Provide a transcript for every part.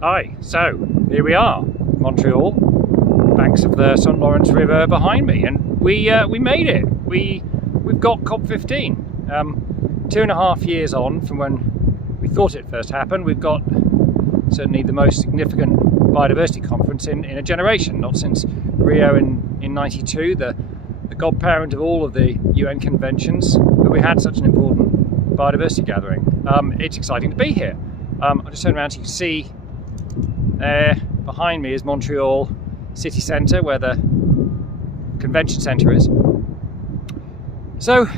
Hi, so here we are, Montreal, banks of the St. Lawrence River behind me, and we made it. We've got COP15. 2.5 years on from when we thought it first happened. We've got certainly the most significant biodiversity conference in a generation, not since Rio in 92, the godparent of all of the UN conventions, but we had such an important biodiversity gathering. It's exciting to be here. I'll just turn around so you can see there behind me is Montreal city centre, where the convention centre is. So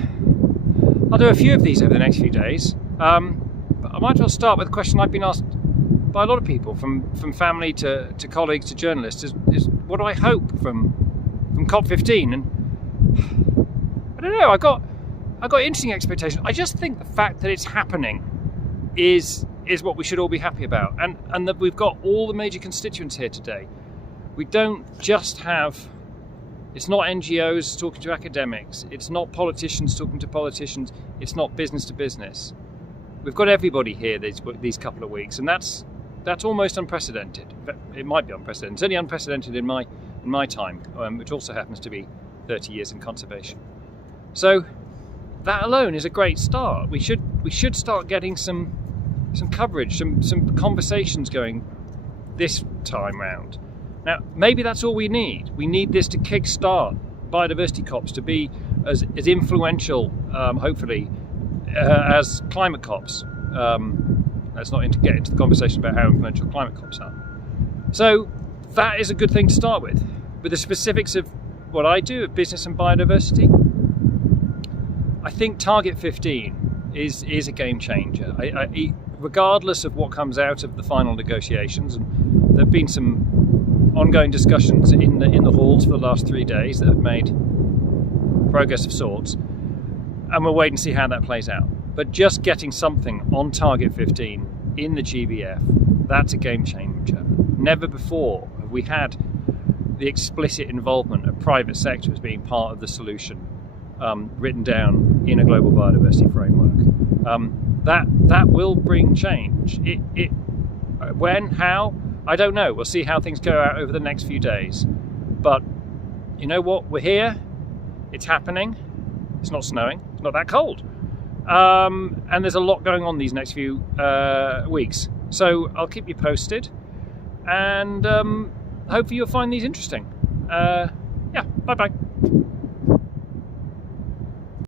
I'll do a few of these over the next few days, but I might as well start with a question I've been asked by a lot of people, from family to colleagues to journalists, is what do I hope from COP15? And I don't know, I've got interesting expectations. I just think the fact that it's happening is what we should all be happy about, and that we've got all the major constituents here today. We don't just have, it's not NGOs talking to academics, it's not politicians talking to politicians, it's not business to business. We've got everybody here these couple of weeks, and that's almost unprecedented. It might be unprecedented. It's only unprecedented in my time, which also happens to be 30 years in conservation. So that alone is a great start. We should start getting some coverage, some conversations going this time round. Now, maybe that's all we need. We need this to kickstart biodiversity COPs to be as influential, hopefully, as climate COPs. Let's not get into the conversation about how influential climate COPs are. So that is a good thing to start with. But the specifics of what I do of business and biodiversity, I think Target 15 is a game changer. Regardless of what comes out of the final negotiations, and there have been some ongoing discussions in the halls for the last 3 days that have made progress of sorts, and we'll wait and see how that plays out. But just getting something on Target 15 in the GBF, that's a game changer. Never before have we had the explicit involvement of private sector as being part of the solution, written down in a global biodiversity framework. That will bring change. When, how, I don't know. We'll see how things go out over the next few days. But you know what? We're here. It's happening. It's not snowing. It's not that cold. And there's a lot going on these next few weeks. So I'll keep you posted. And hopefully you'll find these interesting. Yeah, bye-bye.